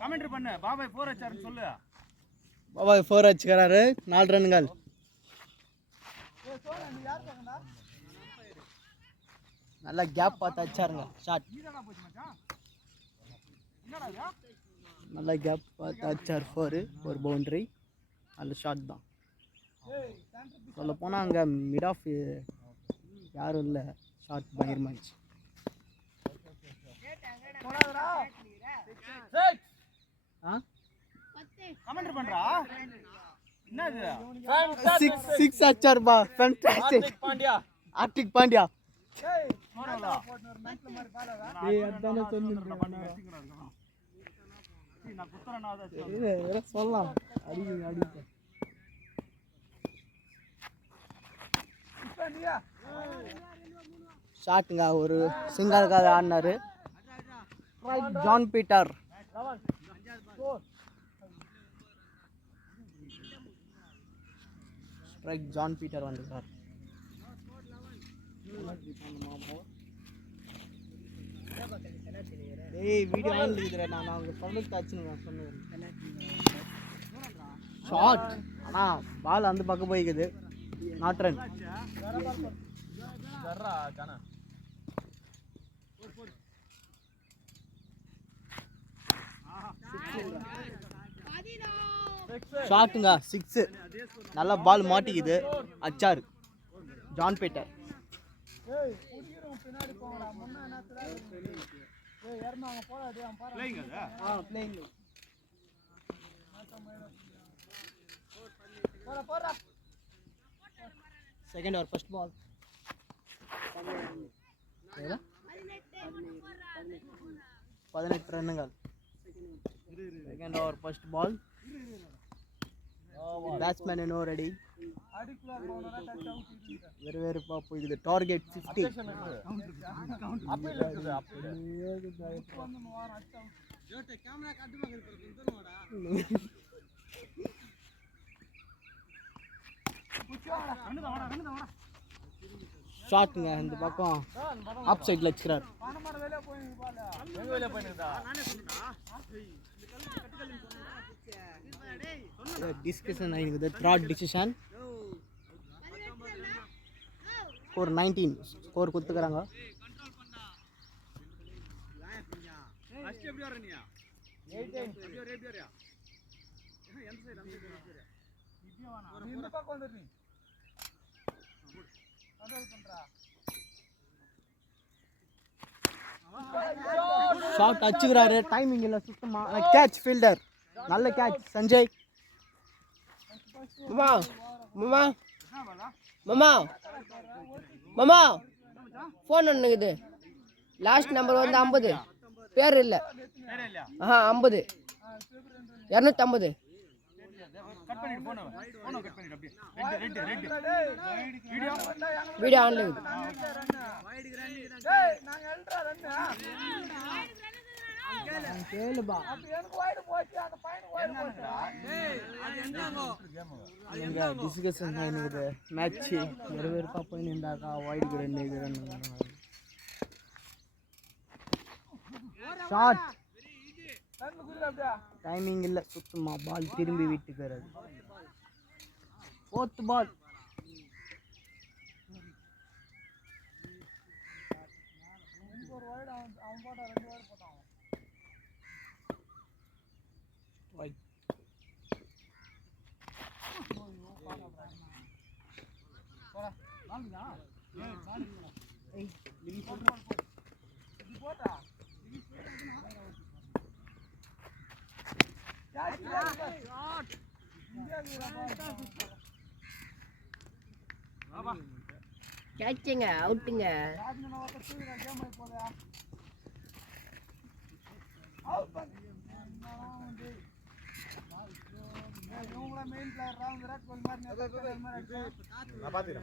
Commentary பண்ணு. பாபாய் 4 அடிச்சாருன்னு சொல்லு. பாபாய் 4 அடிச்சுக்கிறாரு. 4 ரன்கள். நல்ல கேப் பார்த்து அடிச்சாருங்க. ஷாட் நல்ல கேப் பார்த்து அடிச்சார். 4 ஒரு பவுண்டரி. நல்ல ஷாட் தான். சொல்ல போனால் அங்கே மிட் ஆஃப் யாரும் இல்லை. ஷாட் பயங்கரமாச்சு. கமெண்ட் பண்றா. என்னது? 6 அடிச்சாருப்பா. ஃபேண்டாஸ்டிக். ஆர்டிக் பாண்டியா. சொல்லலாம். ஷாட்டுங்க. ஒரு சிங்கருக்காக ஆடினாரு. John Peter. Strike John Peter வந்திருக்கார். ஏய் வீடியோ ஆன் இருக்குதுடா. நான் அவங்க சொல்றது ஆச்சுன்னு சொன்னேன். ஷாட். ஆனா பால் அந்த பக்கம் போய்க்குது. Not run. ஷாட்டுங்க. 6. நல்ல பால் மாட்டிக்குது. அச்சாரு John Peter. Second over first ball. 18 ரன்னுங்கள். Second over first ball. Batsman இன்னும் ரெடி. வேறு போகுது. டார்கெட் 50. ஷாட்டுங்க. இந்த பக்கம் ஆப் சைட்ல வச்சுக்கிறார். டிஸ்கஷன் ஆகிருக்குது. த்ராட் டிசிஷன். ஸ்கோர் 19. ஸ்கோர் கொடுத்துக்கிறாங்க. ஷாட் அடிச்சுக்கிறாரு. டைமிங் இல்லை சுத்தமா. Catch fielder. நல்ல கேட்ச் சஞ்சய். மாமா மாமா மாமா மாமா ஃபோன் ஒன்றுக்குது. லாஸ்ட் நம்பர் வந்து 50. பேர் இல்லை. 50 250. வீடியோ ஆன்ல இருக்குது. டிஸ்கஷன் ஆகிருக்குது. மேட்ச் வெறுப்பா போய் நின்றாக்கா வைடுக்கு 2 ஷாட். டைமிங் இல்லை சுத்தமா. பால் திரும்பி வீட்டுக்கு வராது. 4th பால். கேட்சுங்க. அவுட்டுங்க. மெயின் பிளேயர் விராட் கோலி மாதிரி